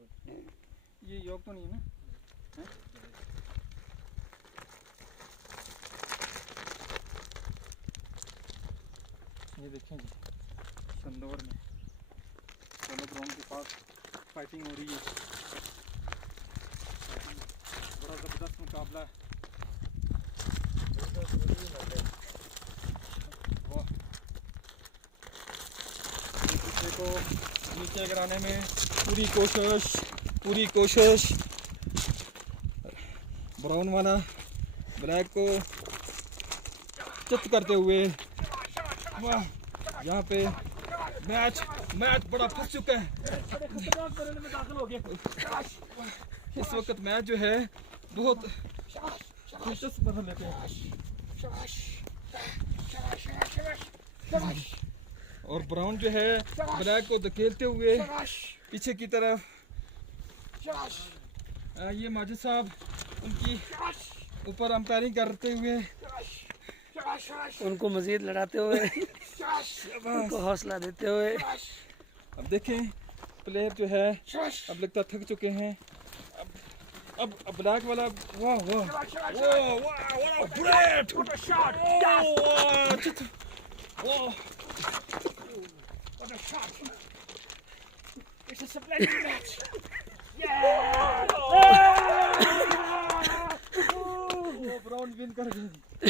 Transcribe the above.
ये योग तो नहीं है ना? है? ये देखें जी, संदौर में सोलो ब्राउन के साथ फाइटिंग हो रही है। बड़ा ज़बरदस्त मुकाबला है। वाह, एक दूसरे को नीचे गिराने में पूरी कोशिश। ब्राउन वाला ब्लैक को चित करते हुए। वाह, यहाँ पे मैच बड़ा फंस चुका है। इस वक्त मैच जो है बहुत दिलचस्प बना लेते हैं। और ब्राउन जो है ब्लैक को धकेलते हुए पीछे की तरफ। ये माजिद साहब उनकी ऊपर अंपायरिंग करते हुए, उनको मजीद लड़ाते हुए, उनको हौसला देते हुए। अब देखें प्लेयर जो है अब लगता थक चुके हैं। अब ब्लैक वाला वाह वाह great, what a shot, what a shot, it's a splendid match, yeah, brown win कर गए।